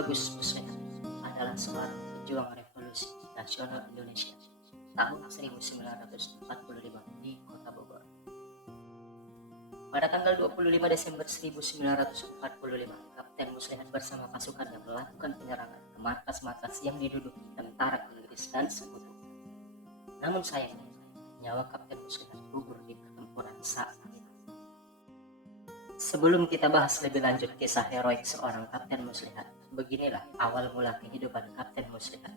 Tubagus Muslihat adalah seorang pejuang revolusi nasional Indonesia tahun 1945 di Kota Bogor. Pada tanggal 25 Desember 1945, Kapten Muslihat bersama pasukannya melakukan penyerangan ke markas-markas yang diduduki tentara Inggris dan sekutu. Namun sayangnya, nyawa Kapten Muslihat gugur di pertempuran saat itu. Sebelum kita bahas lebih lanjut kisah heroik seorang Kapten Muslihat, beginilah awal mula kehidupan Kapten Muslihat.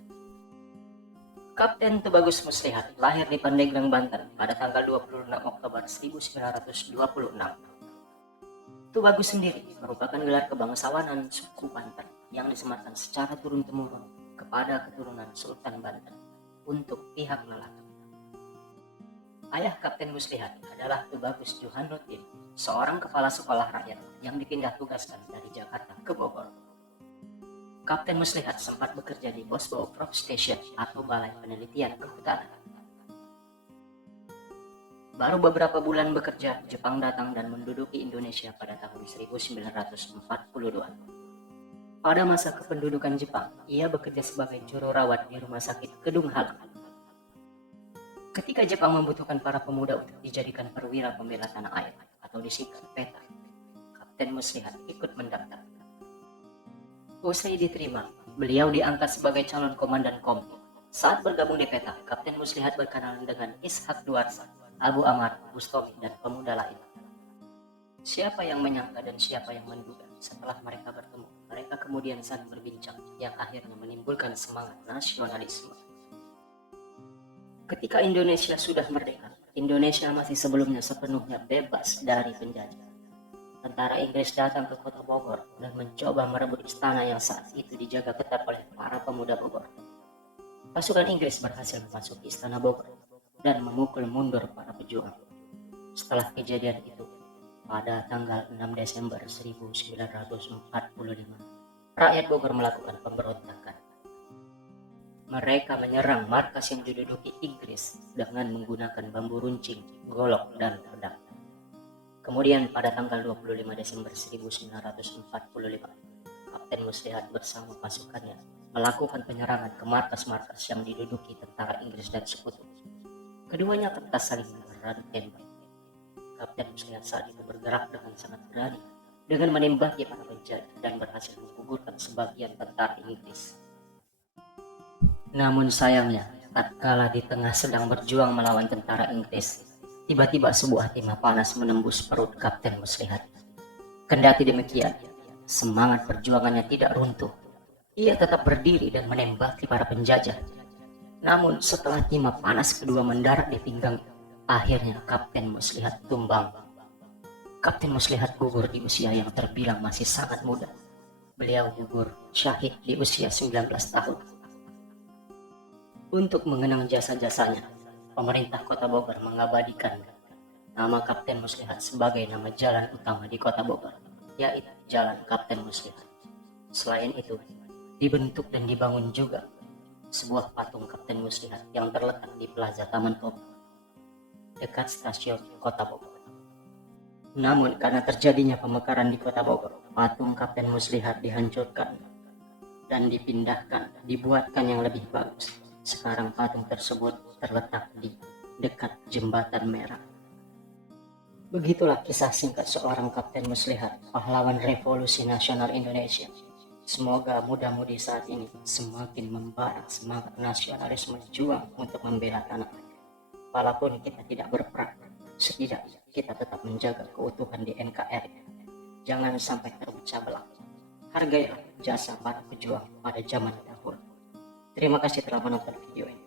Kapten Tubagus Muslihat lahir di Pandeglang, Banten pada tanggal 26 Oktober 1926. Tubagus sendiri merupakan gelar kebangsawanan suku Banten yang disematkan secara turun-temurun kepada keturunan Sultan Banten untuk pihak lelaki. Ayah Kapten Muslihat adalah Tubagus Johanuddin, seorang kepala sekolah rakyat yang dipindah tugaskan dari Jakarta ke Bogor. Kapten Muslihat sempat bekerja di Bosbou Crop Station atau Balai Penelitian Kehutanan. Baru beberapa bulan bekerja, Jepang datang dan menduduki Indonesia pada tahun 1942. Pada masa kependudukan Jepang, ia bekerja sebagai juru rawat di Rumah Sakit Kedung Halang. Ketika Jepang membutuhkan para pemuda untuk dijadikan perwira pembela tanah air atau disingkat PETA, Kapten Muslihat ikut mendaftar. Usai diterima, beliau diangkat sebagai calon komandan kompi. Saat bergabung di PETA, Kapten Muslihat berkenalan dengan Ishak Duarsa, Abu Amar, Bustomi, dan pemuda lain. Siapa yang menyangka dan siapa yang menduga setelah mereka bertemu, mereka kemudian saling berbincang yang akhirnya menimbulkan semangat nasionalisme. Ketika Indonesia sudah merdeka, Indonesia masih sebelumnya sepenuhnya bebas dari penjajah. Tentara Inggris datang ke Kota Bogor dan mencoba merebut istana yang saat itu dijaga ketat oleh para pemuda Bogor. Pasukan Inggris berhasil memasuki istana Bogor dan memukul mundur para pejuang. Setelah kejadian itu, pada tanggal 6 Desember 1945, rakyat Bogor melakukan pemberontakan. Mereka menyerang markas yang diduduki Inggris dengan menggunakan bambu runcing, golok, dan pedang. Kemudian pada tanggal 25 Desember 1945, Kapten Muslihat bersama pasukannya melakukan penyerangan ke markas-markas yang diduduki tentara Inggris dan sekutu. Keduanya lantas saling beradu tembak. Kapten Muslihat saat itu bergerak dengan sangat berani dengan menembaki para penjajah dan berhasil menggugurkan sebagian tentara Inggris. Namun sayangnya, tatkala di tengah sedang berjuang melawan tentara Inggris, tiba-tiba sebuah timah panas menembus perut Kapten Muslihat. Kendati demikian, semangat perjuangannya tidak runtuh. Ia tetap berdiri dan menembaki para penjajah. Namun setelah timah panas kedua mendarat di pinggang, akhirnya Kapten Muslihat tumbang. Kapten Muslihat gugur di usia yang terbilang masih sangat muda. Beliau gugur syahid di usia 19 tahun. Untuk mengenang jasa-jasanya, pemerintah Kota Bogor mengabadikan nama Kapten Muslihat sebagai nama jalan utama di Kota Bogor, yaitu Jalan Kapten Muslihat. Selain itu, dibentuk dan dibangun juga sebuah patung Kapten Muslihat yang terletak di Plaza Taman Kopi, dekat stasiun Kota Bogor. Namun karena terjadinya pemekaran di Kota Bogor, patung Kapten Muslihat dihancurkan dan dibuatkan yang lebih bagus. Sekarang patung tersebut terletak di dekat Jembatan Merah. Begitulah kisah singkat seorang Kapten Muslihat, pahlawan revolusi nasional Indonesia. Semoga muda-mudi saat ini semakin membara semangat nasionalisme juang untuk membela tanah air. Walaupun kita tidak berperang, setidaknya kita tetap menjaga keutuhan di NKRI. Jangan sampai terpecah belah. Hargailah jasa para pejuang pada zaman dahulu. Terima kasih telah menonton video ini.